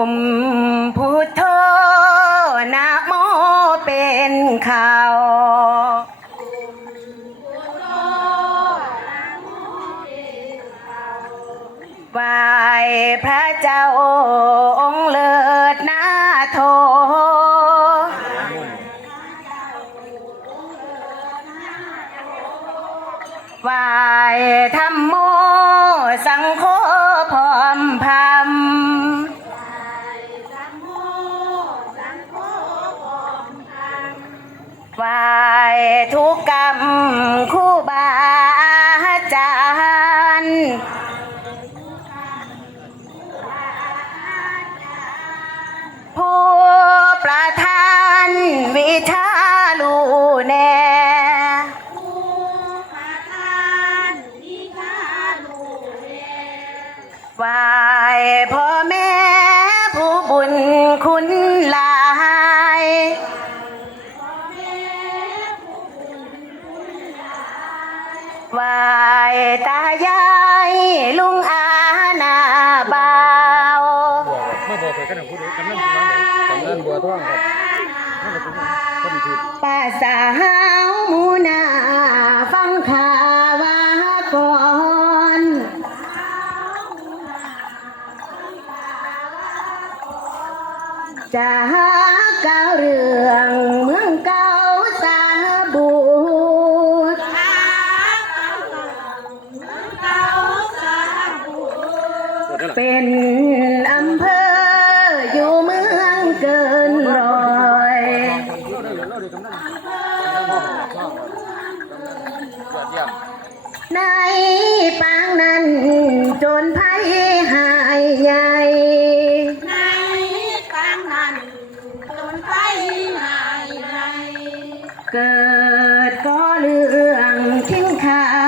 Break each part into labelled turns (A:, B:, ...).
A: Om ฝ่ายพ่อแม่ผู้บุญคุณหลายฝ่ายตายายลุงอาณาบาา
B: ววท่
A: ป้าสาวมูนา จากเก่าเรื่องเมืองเก่าสาบูเป็นอำเภออยู่เมืองเกินรอยในปางนั้นจนภัยหาย
C: ยา
A: ค่ะ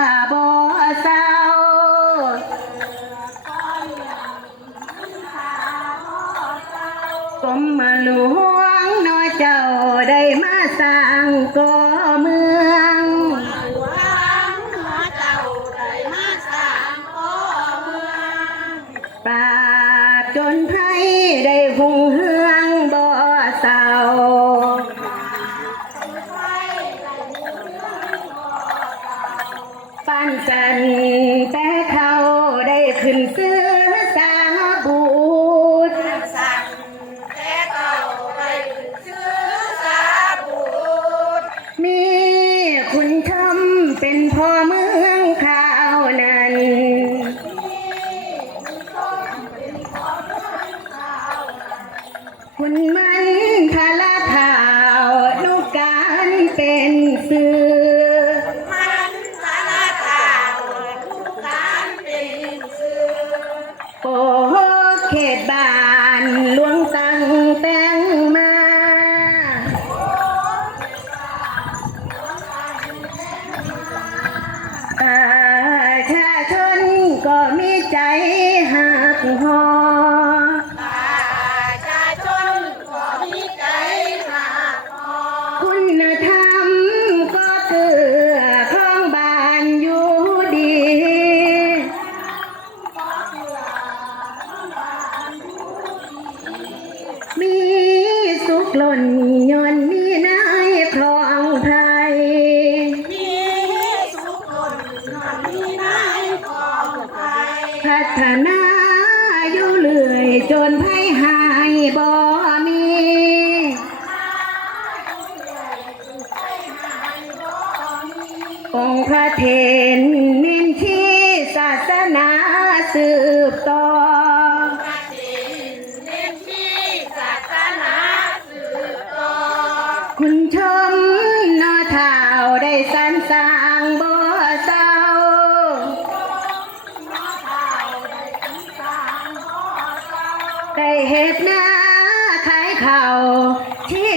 A: จันแต่เขาได้ขึ้นซื้อ
C: ก
A: ล่นยนมีนายคลองไพร
C: มีสุกล่นย้อนมีนายคลองไทย
A: พัฒนาอยู่เลื่อยจนไพหายบ่ ได้เห็ดหน้าขายเข่าที่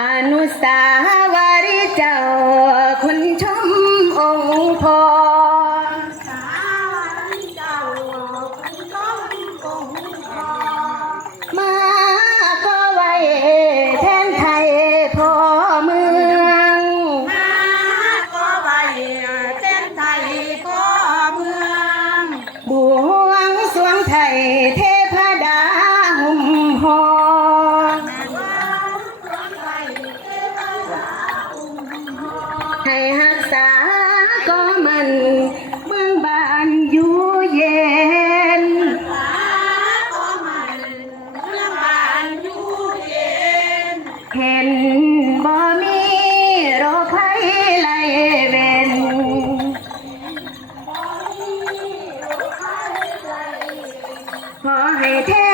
A: อนุสาวรีย์เจ้าคุณชมองค์พ่อ hi, hi.